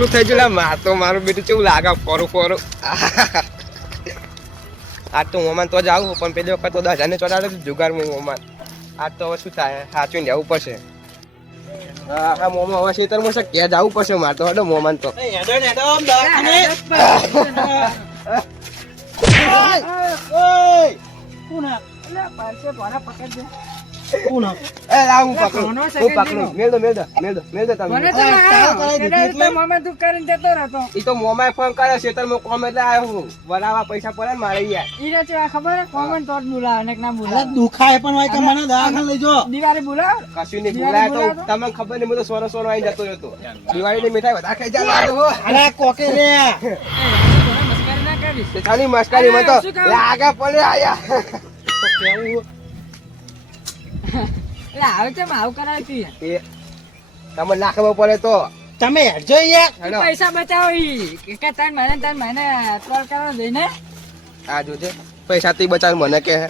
એકલું થઈ ગયું માર તો મારું બેટું કેવું લાગે ફોરું ફોરું આજ તો મોમાન તો જાવું પણ પેલી વખત તો 10,000 ને ચોટાડે જુગાર મોમાન આજ તો હવે શું થાય સાચું જવું પડશે હા મોમાં હવે ખેતરમાં છે ક્યાં જવું પડશે મારે તો હડો મોમાન તો મોમાએ ફોન કર્યો ખેતરમાં કોમ એટલે આવ્યો વરાવા પૈસા પડે ને મારે યાર ખબર કોમન તો બોલાવે ને ના બોલાવે દુખાય પણ હોય કે મને દવાખાને લઈ જો દિવાળી બોલાવ કશું નહીં બોલાય તો તમને ખબર નહીં હું તો સોનો સોનો આવી જતો હતો દિવાળી ની મીઠાઈ બધા ખાઈ જાય અરે કોકે રે મસ્કરી ના કરીશ ખાલી મસ્કરી માં તો લાગે પડે આયા કેવું એટલે આવે છે આવું કરાય તું એ તમને ના ખબર પડે તો તમે હેડજો યાર પૈસા બચાવો કે તાર મને ટ્રોલ કરવા દઈને આ જોજે પૈસા તી બચાવ મને કે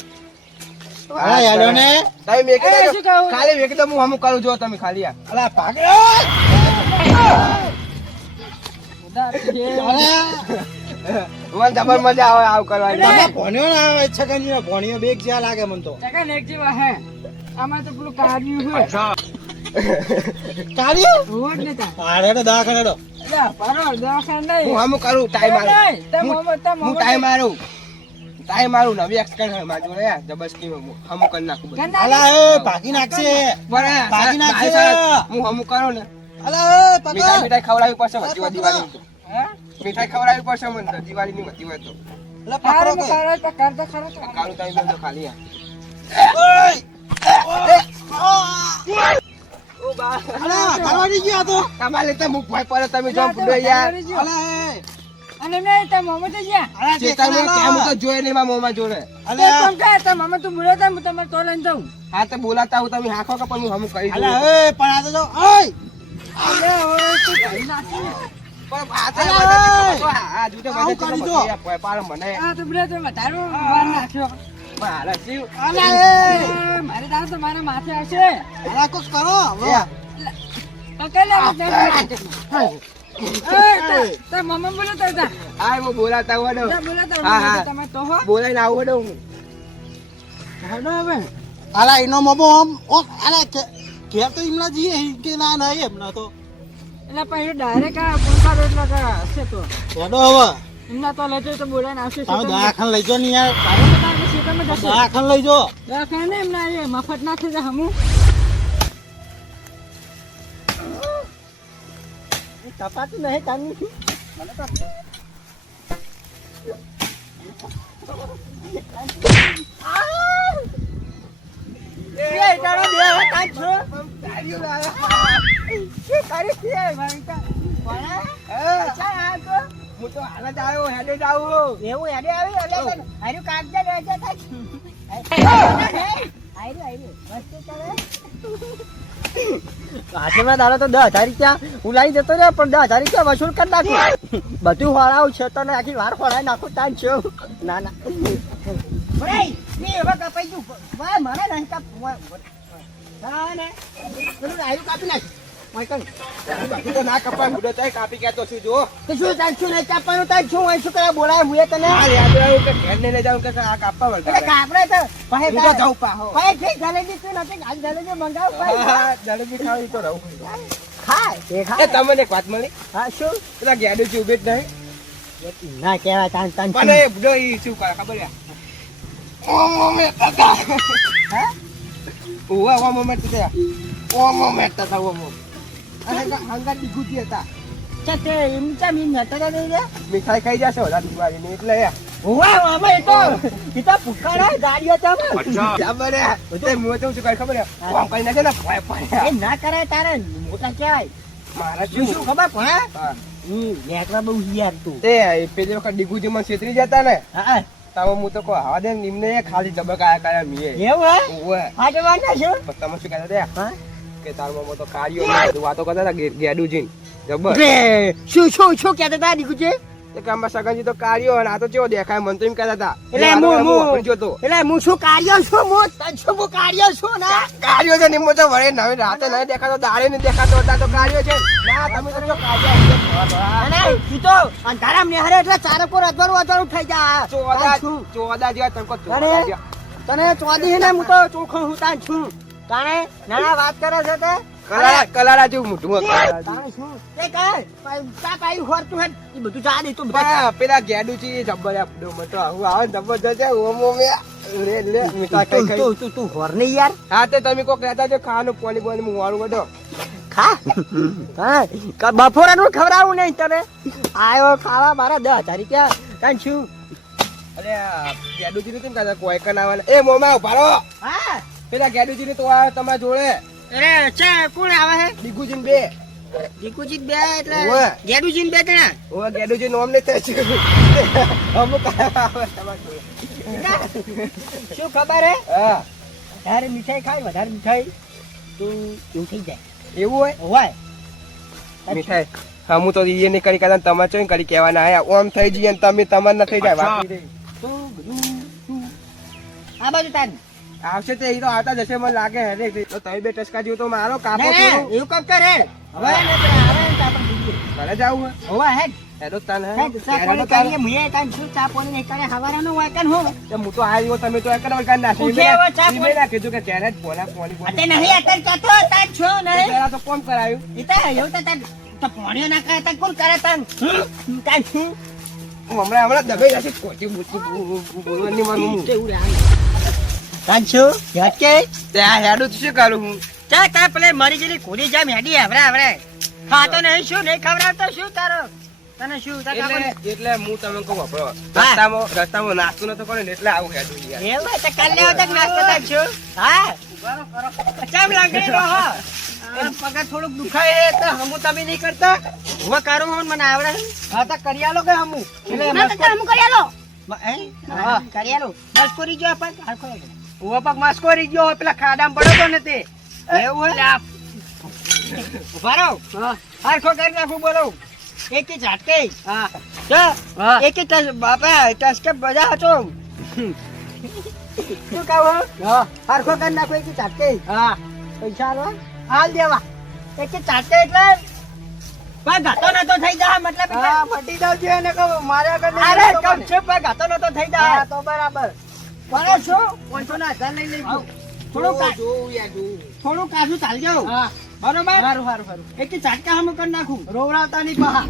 હા યાર ને તમે મેકે શું કહું? ખાલી મેકે તો હું હમું કરું જો તમે ખાલી આ અલા પાગડો મને જબર મજા આવે આવ કરવાની તમે ભણ્યો ના આવે છગનજી ભણ્યો બેગ જ્યાં લાગે મને તો ચકા ને એક જેવા હે આમાં તો પેલું કાર્યું હોય કાઢ્યો રોડ ને તા આરે તો દવાખાને હેડો લે પારો દવાખાને નહીં હું હમું કરું ટાઈમ મારું હું ટાઈમ મારું નવી એક્સકન હે માર જોડે જબસ કી હમું કરી નાખું બધું. અલા એ ભાગી નાખશે ભાગી નાખશે હું હમું કરું ને અલા એ મીઠાઈ પકડ ખવડાવી પડશે વચ્ચે દિવાળી મીઠાઈ ખવડાવી પડશે મને દિવાળી ની વધી હોય તો અલા પકડો કે કાળું ટાઈમ દો ખાલી આ ઓ બા અલા કરવાની ગયા તો તમારે તો મુખ ભાઈ પર તમે જો બુડો યાર અલા એ અને મેં તા મોમાં તો ગયા અલા ચેતન ને કેમ તો જોઈ ને મોમાં જોડે તે અલા કોમ કહે તા મામા તું બોલો તા હું તમારે તો લઈને જાઉં હા તો બોલાતા હું તમે હાખો કે પણ હું હમું કરી દઉં અલા એ પણ આ તો જો ઓય અલે ઓય તું કરી નાખી ને પણ આ તો આ જૂતે આવું કરી દો. પાર મને આ તો બોલે તો વધારો વાર નાખ્યો મારા શિવ અલા એ મારે દાવ તો મારા માથે આવશે અલા કોક કરો હવે પકડ લે તા મામા બોલો તો તા આ હું બોલાતા હોડો બોલો તો હા, હા. તમે તો હો બોલાઈને આવું હોડો હું હડો હવે અલા એનો મોબો આમ ઓ અલા કે તો ઇમલા જીએ કે ના ના એમના તો એટલે પછી ડાયરેક્ટ આ પંખા એટલે કે હશે તો હેડો હવે એમના તો લેજો તો બોલાઈને આવશે તમે દવાખાને લઈ જો ને યાર દવાખાને લઈ જો દવાખાને એમના એ મફત ના થઈ જાય હમું તપાતું નહીં કાની હું તો હાલ જ આવ્યો હેડે જ આવું એવું હેડે આવી એટલે આર્યું કાગજા લેજે આશીર્વાદ દાડો તો 10,000 રૂપિયા ઉલાઈ જતો રે પણ 10,000 રૂપિયા વસૂલ કરી નાખ્યું બધું હોળાવું છે તો આખી વાર હોળાઈ નાખું તાન છે ના ના મારે નહીં કાપી નાખ બાકી તો ના કપાય બુડો તો કાપી કેતો છું જો તો શું તાન શું નહીં કાપવાનું તાન શું હોય શું કરે બોલાય મુએ તને આ યાદ આવ્યું કે ઘેર ને લઈ જાઉં કે આ કાપવા વળતા કાપડે તો હું તો જાઉં પાહો ભાઈ ઠીક જલેબી તું નથી આજ જલેબી મંગાવ હા, જલેબી ખાવી તો રહું ખાય તે એ ખાય તમને એક વાત મળી હા શું પેલા ગેડું છે ઉભે જ નહીં ના કેવાય તાન તાન પણ એ બુડો ઈ શું કરે ખબર યા ઓમો મે તતા હે ઓવા ઓમો મે તતા ઓમો મે તતા ઓમો અને હંગા દીગુતી હતા ચતે એમ ચા મી નટરા દે રે મીઠાઈ ખાઈ જશે વધારે દિવાળી ની એટલે ઓવા આમાં એ તો પિતા પુકારા ગાડીઓ ચામ ખબર હે તે મો તો શું કરે ખબર હે કોમ કરી નાખે ને ભય એ પડે ના કરાય તારે મોટા કહેવાય મારા શું શું ખબર પણ હા નેકરા બહુ હિયાર તું તે પેલી વખત ડીગુજી માં છેતરી જતા ને હા તાવ હું તો કો હવા દે નિમને ખાલી જબકાયા કાયા મીએ એવું હે ઓવે હાટે વાના શું પણ તમે શું કહેતા હતા હા કે તારમાં તો કાર્યો બધું વાતો કરતા હતા ગેડુજી જબર બે શું શું શું કહેતા તા દીકુ છે એક આમાં સગનજી તો કાઢ્યો અને આ તો કેવો દેખાય મને તો એમ કહેતા હતા એટલે હું શું કાર્ય છું હું કાર્ય છું ને કાઢ્યો છે નિમો તો વળે નવે રાતે નહીં દેખાતો દાડે નહીં દેખાતો હતા તો કાઢ્યો છે ના તમે તો જો કાઢ્યો અને તું તો અંધારામ નેહરે એટલે ચારકો અજવાળું થઈ જાય ચોદા જેવા તમકો તને ચોદી ને હું તો ચોખ્ખો હું તાન છું તાણે નાના વાત કરે છે તે કલાડા જેવું મોટું તાણે શું તે કાય તા કાઈ હોરતું હે ઈ બધું જા દે તું પેલા ગેડુચી જબ્બર આપડો મતો હું આવે જબરજસ્ત છે ઓમ ઓમ રે લે મીઠા ખાઈ ખાઈ તું હોર નહીં યાર હા તે તમે કોક કહેતા છો ખાવાનું પાણી પાણી હું વાળું બધો ખા બપોરાનું ખવડાવું નહીં તને આયો ખાવા મારા 10,000 રૂપિયા તાન શું અરે ગેડુજી ને કેમ કહેતા કોઈ કન આવવાના એ મોમાં ઉભારો હા પેલા ગેડુજી ને તો આવે તમારા જોડે અરે છે કોણ આવે હે દીકુજી બે દીકુજી બે એટલે ઓવે. ગેડુજી બે કણા ઓ ગેડુજી નોમ ને થાય છે અમુક આવે તમારા જોડે શું ખબર હે હા વધારે મીઠાઈ ખાય વધારે મીઠાઈ તું એવું થઈ જાય એવું હોય હોય મીઠાઈ હા હું તો ઈએ ને કરી કહેતા તમે ચોઈ કરી કહેવાના આયા ઓમ થઈ જઈએ ને તમે તમાર ન થઈ જાય વાત તું બધું આ બાજુ તાન આવશે તે ઈ તો આવતા જશે મને લાગે હે તો તમે બે ટસકા જેવું તો મારો કાપો થોડું એવું કબ કરે હવે ને આવે ને તાપણ દીકરી ઘરે જાવું હે હોવા હે હેડો તાન હે હે ચા પાણી કરીએ મુએ તાન શું ચા પાણી નહીં કરે હવારાનો વાકન હો તે હું તો આવ્યો તમે તો એકર વગર નાખી ઉઠે હવે ચા મેં નાખ્યું કે ત્યારે જ બોલા પોણી અતે નહીં અતર ચાતો તાન છો નહીં પેલા તો કોમ કરાયું ઈતા એવું તો તાન તો પાણી ના કરે તાન કોણ કરે તાન તાન શું હમણાં દબાઈ જશે કોટી બુટી બોલવાની મારું કેવું રે તાન શું યાદ કે ત્યાં હેડું શું કરું હું ચા તા પેલે મરી ગયેલી ઘોડી જામ હેડી આવડે ખાતો નહીં શું નહીં ખવડાવતો શું તારો તને શું એટલે હું તમને કહું વાપરો રસ્તામાં નાસ્તો નતો કર્યો ને એટલે આવું હેડું યાર એવું તો કાલે આવતા નાસ્તો તાન શું હા ચામ લાગી રહો પગા થોડુંક દુખાય તો હમુ તમે નહીં કરતા હું કરું હું મને આવડે હા તો કરી આલો કે હમુ એટલે હમુ કરી આલો હા કરી આલો બસ કરી જો આપણ આખો ઉવા પગ માસ્કો રહી ગયો પેલા ખાડામાં પડ્યો ને તે એવું હે ઉભા રહો આખો કરી નાખું બોલો એક જ ઝાટકે હા એક જ ટસ બાપા ટસ કે બજા હતો શું કહો હા આખો કરી નાખો એક જ ઝાટકે હા પૈસા આલો હાલ દેવા એક જ ઝાટકે એટલે પગ ગાતો નતો થઈ જા મતલબ હા મટી જાવ છે ને કહો મારે આગળ અરે કમ છે પગ ગાતો નતો થઈ જા તો બરાબર બરાબર છો 500,000 લઈ લેજો થોડું કાજુ ચાલજો બરોબર સારું એક ચાટકા હમ કરી નાખું રોવડાવતા નહીં પહા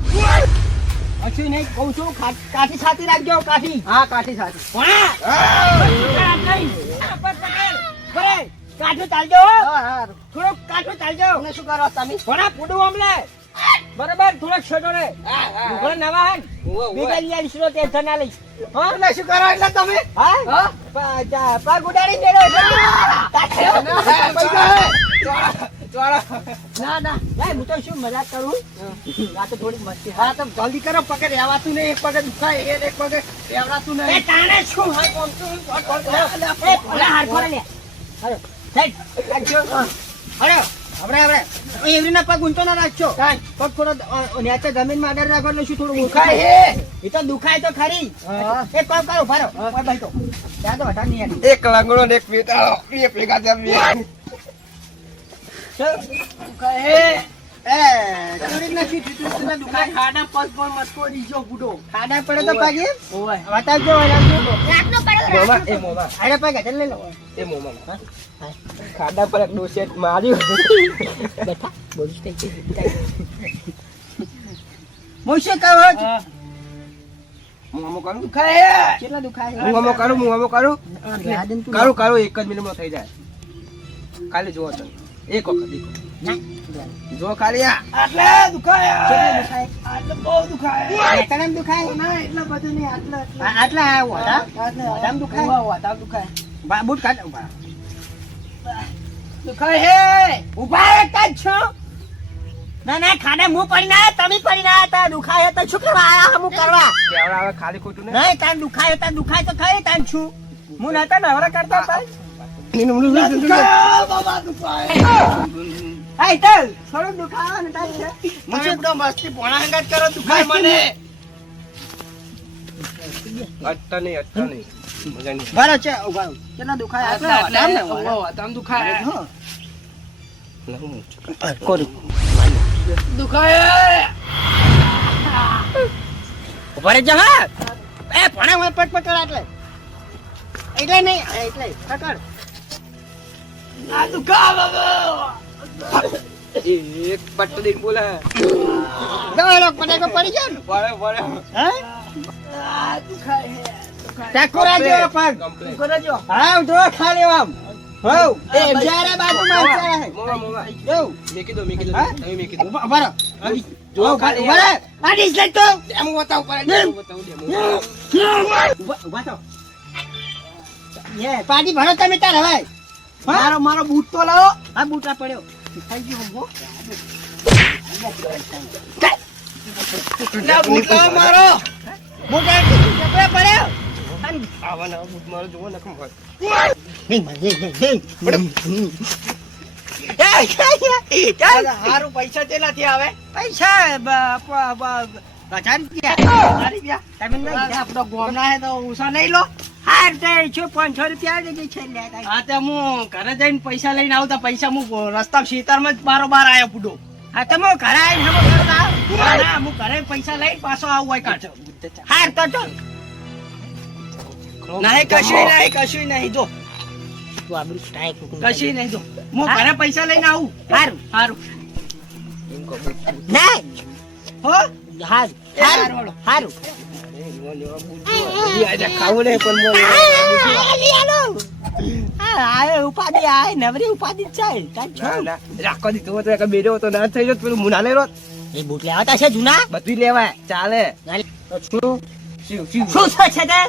પછી નહીં કહું છું કાઠી છાતી રાખજો કાઠી હા કાઠી છાતી કાઠું ચાલજો થોડુંક કાઠું ચાલજો શું કરો તમે ઘણા પૂડું અમને બરાબર થોડોક છોટો રે નવા હે બીજા લઈ આવીશ ટેન્શન ના લઈશ એટલે શું કરો એટલે તમે હા પગ ઉડાડી દેડો ના હું તો શું મજાક કરું આ તો થોડી મસ્તી હા તો જલ્દી કરો પગ રહેવાતું નહીં એક પગ દુખાય એક પગ રહેવાતું નહીં તાણે શું હા કોમ તું લે અરે અરે આપણે એવી ના પગ ઊંચો ના રાખજો પગ થોડો નીચે જમીન માં આદર રાખો એટલે શું થોડું દુખાય એ તો દુખાય તો ખરી એક કામ કરો ફારો ભાઈ તો ત્યાં તો હટા નહીં એક લંગડો ને એક પેટાળો બે ભેગા થયા બે ખાડા પગ પર મસ્કો દીજો બુડો ખાડા પડે તો પગે વટાજો એ મોમા અરે પગ હટલ લઈ લો એ મોમા ખાડા પર એક ડોસેટ માર્યું બેઠા બોલીશ મોશે કહો હું અમો કરું દુખાય કેટલા દુખાય હું અમો કરું કરું એક જ મિનિટમાં થઈ જાય ખાલી જોવો તમે એક વખત જો ખાલી આટલે દુખાય આટલે બહુ દુખાય આટલામ દુખાય ના એટલા બધું નહીં આટલા આટલા દુખાય બૂટ કાઢ ઉભા દુખાય હે ઉભા એક જ છો ના ખાને હું પડી ના તમે પડી ના હતા દુખાય તો શું કરવા આયા હમું કરવા કેવડા હવે ખાલી ખોટું નહીં તાન દુખાય તો ખાય તાન છું હું નતા નવરા કરતા ભાઈ થોડું દુખાવા ને તાન છે મુજે એકદમ મસ્તી પોણા હંગાત કરો દુખાય મને અટતા નહીં મજા નહીં બરાબર છે ઉભા રહો. કેટલા દુખાય આટલા આમ ને વાળા. આમ દુખાય હા. લાવું. કોરું. દુખાય ઉભા રહી જા હા. એ ભણા હું પટ કર એટલે નહીં એટલે પકડ. આ દુખાય એક પટ્ટો દઈને બોલે દવાલો પટેકો પડી જાય ને. વળે હે? આ દુખાય ટેકો રાજો પગ. Complete. ટેકો રાજો. હા જો ખાલી આમ. હોવ એ જ્યારે બાજુમાં છે. મોવા જો મેકી દો હા? તમે મેકી દો ઉભા રહો. જો ખાલી ઉભા રહો. આ ડીશ લઈ તો. ડેમો બતાવ પર ડેમો બતાવ ઉભા થો. યે પાડી ભરો તમે તાર હવે. મારો બૂટ તો લાવો. આ બૂટ આ પડ્યો. થઈ ગયું હો. ના બૂટ લાવો મારો બૂટ આ કપડા પડ્યો. આવાના બૂટ મારો જોવો નખમ હોય હારું પૈસા તેલાથી આવે પૈસા 1000 રૂપિયા તમે નહીં આપણો ગોમના હે તો ઉષા નહીં લો હાર તે 500 રૂપિયા દેજે છે લે હા તે હું ઘરે જઈને પૈસા લઈને આવતા પૈસા હું રસ્તા ખેતરમાં જ બારોબાર આયો પૂડો હા તમે ઘરે આવીને હમો કરતા ના હું ઘરે પૈસા લઈને પાછો આવું હોય કાઢ હાર તો તો નહીં કશું નહીં જો તું આબરૂ સ્ટ્રાઇક કશું નહીં જો હું ઘરે પૈસા લઈને આવું હારું સારું નહીં હો હારું હારું હારું ખાવું નહીં પણ ઉપાધિ આય નવરી ઉપાધિ જાય રાખો દીધું હતો કે બેરો હતો ના થઈ જતો પેલું મુના લેરો એ બૂટ લેવાતા છે જૂના બધું લેવાય ચાલે શું શું છે તે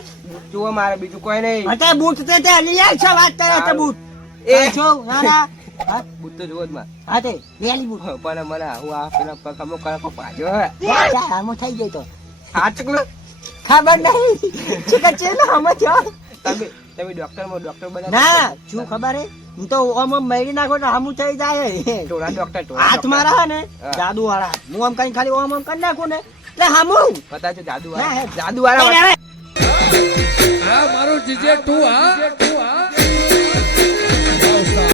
જુઓ મારે બીજું કોઈ નહીં અત્યારે બૂટ તે લઈ આવ છે વાત કરે છે બૂટ એ છો નાના બૂટ તો જુઓ જ માં હા તે લેલી બૂટ પણ મને હું આ પેલા પગ અમુક કડકો પાડ્યો હે આમો થઈ જાય તો આ ચકલો ખબર નહીં ચિકન છે ને આમાં થયો તમે ડોક્ટર બના ના શું ખબર હે હું તો ઓમ મેળી નાખો તો આમું થઈ જાય ટોળા ડોક્ટર હાથ મારા હે ને હા. જાદુ વાળા હું આમ કઈ ખાલી ઓમ કરી નાખું ને એટલે હામું બતા જો જાદુ ના, હે. જાદુ વાળા હવે હા મારું જીજે તું હા